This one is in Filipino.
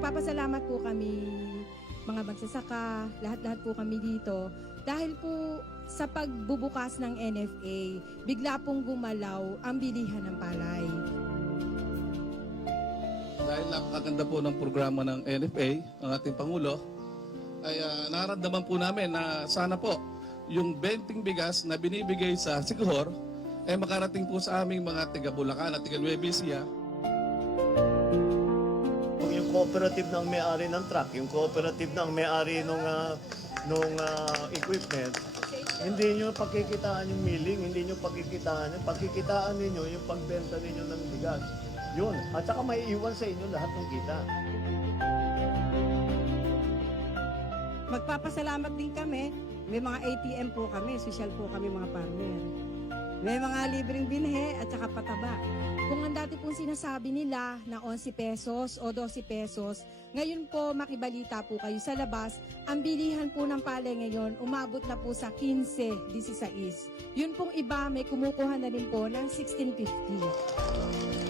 Nagpapasalamat po kami, mga magsasaka, lahat-lahat po kami dito. Dahil po sa pagbubukas ng NFA, bigla pong gumalaw ang bilihan ng palay. Dahil napakaganda po ng programa ng NFA, ang ating Pangulo, ay nararamdaman po namin na sana po yung benting bigas na binibigay sa Siquijor ay makarating po sa aming mga tiga Bulacan at tiga Nueva Ecija. Yung cooperative ng may-ari ng truck, yung cooperative ng may-ari nung equipment, hindi nyo pakikitaan yung milling, hindi nyo pakikitaan ninyo yung pagbenta ninyo ng bigas. Yun. At saka may iwan sa inyo lahat ng kita. Magpapasalamat din kami. May mga ATM po kami, social po kami mga farmer. May mga libreng binhe at saka pataba. Kung ang dati pong sinasabi nila na 11 pesos o 12 pesos, ngayon po makibalita po kayo sa labas, ang bilihan po ng palay ngayon umabot na po sa 15, 16. Yun pong iba may kumukuha na rin po ng 16.50.